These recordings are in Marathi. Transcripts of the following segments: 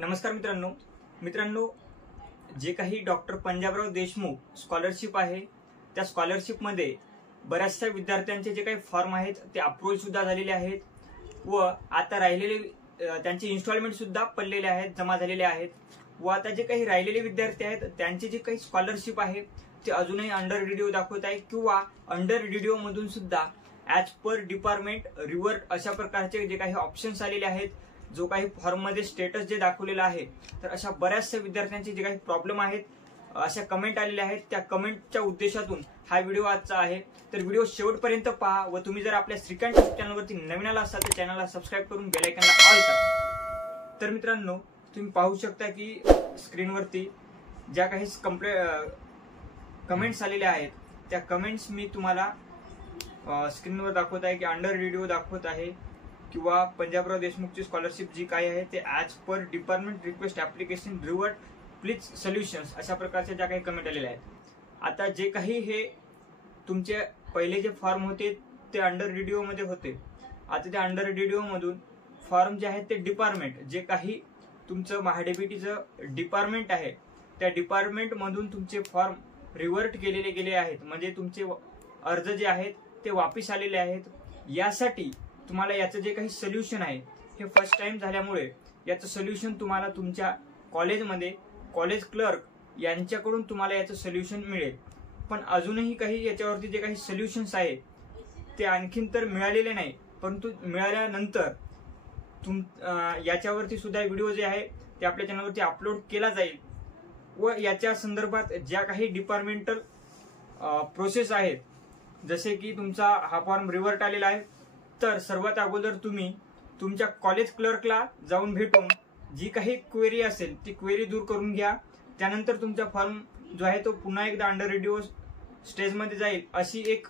नमस्कार मित्रांनो, जे काही डॉक्टर पंजाबराव देशमुख स्कॉलरशिप आहे त्या स्कॉलरशिप मध्ये बऱ्याचशा विद्यार्थ्यांचे जे काही फॉर्म आहेत ते अप्रूव्हल सुद्धा झालेले आहेत व आता राहिलेले त्यांचे इन्स्टॉलमेंट सुद्धा पडलेले आहेत, जमा झालेले आहेत व आता जे काही राहिलेले विद्यार्थी आहेत त्यांचे जे काही स्कॉलरशिप आहे ते अजूनही अंडर रिड्यू दाखवत आहे किंवा अंडर रिड्यू मधून सुद्धा ॲज पर डिपार्टमेंट रिव्हर्ट अशा प्रकारचे जे काही ऑप्शन्स आलेले आहेत, जो काही फॉर्म मध्ये स्टेटस जे दाखवलेला आहे, तर अशा बऱ्याचशा विद्यार्थ्यांचे जे काही प्रॉब्लेम आहेत, अशा कमेंट आलेल्या आहेत, त्या कमेंटच्या उद्देशातून हा व्हिडिओ आजचा आहे। तर व्हिडिओ शेवटपर्यंत पहा व तुम्ही जर आपल्या श्रीकांत चॅनलवरती नवीन आला असाल तर चॅनलला सबस्क्राईब करून बेल आयकॉनला ऑल करा। तर मित्रांनो, तुम्ही पाहू शकता की स्क्रीनवरती ज्या काही कमेंट्स आलेल्या आहेत त्या कमेंट्स मी तुम्हाला स्क्रीनवर दाखवत आहे की अंडर रिड्यू दाखवत आहे किंवा पंजाबराव देशमुखची स्कॉलरशिप जी काही आहे ते as per department request application revert please solutions अशा प्रकारच्या ज्या काही कमेंट आलेल्या आहेत। आता जे काही हे तुमचे पहिले जे फॉर्म होते ते अंडर रिड्यू मध्ये होते, आता त्या अंडर रिड्यू मधून फॉर्म जे आहेत ते डिपार्टमेंट जे काही तुमचं महाडीबीटीचं डिपार्टमेंट आहे त्या डिपार्टमेंट मधून तुमचे फॉर्म रिव्हर्ट केलेले गेले आहेत, म्हणजे तुमचे अर्ज जे आहेत ते वापस आलेले आहेत। यासाठी तुम्हाला याचं जे काही सोल्युशन आहे हे फर्स्ट टाइम झाल्यामुळे याचं सोल्युशन तुम्हाला तुमच्या कॉलेजमध्ये कॉलेज क्लर्क यांच्याकडून तुम्हाला याचं सोल्युशन मिळेल। पण अजूनही काही याच्यावरती जे काही सोल्युशन्स आहेत ते आणखीन तर मिळालेले नाही, परंतु मिळाल्यानंतर याच्यावरती सुद्धा व्हिडिओ जे आहे ते आपल्या चॅनलवरती अपलोड केला जाईल व याच्या संदर्भात ज्या काही डिपार्टमेंटल प्रोसेस आहेत, जसे की तुमचा हा फॉर्म रिव्हर्ट आलेला आहे, तर सर्वात अगोदर तुम्ही तुमच्या कॉलेज क्लर्कला जाऊन भेटून जी काही क्वेरी असेल ती क्वेरी दूर करून घ्या। त्यानंतर तुमचा फॉर्म जो आहे तो पुन्हा एकदा अंडर रिड्यू स्टेजमध्ये जाईल अशी एक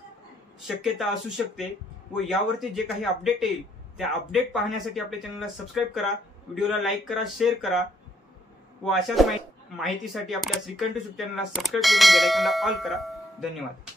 शक्यता असू शकते व यावरती जे काही अपडेट येईल त्या अपडेट पाहण्यासाठी आपल्या चॅनलला सबस्क्राईब करा, व्हिडिओला लाईक करा, शेअर करा व अशाच माहितीसाठी आपल्या श्रीकांत चॅनलला सबस्क्राईब करून बेल आयकॉनला ऑल करा। धन्यवाद।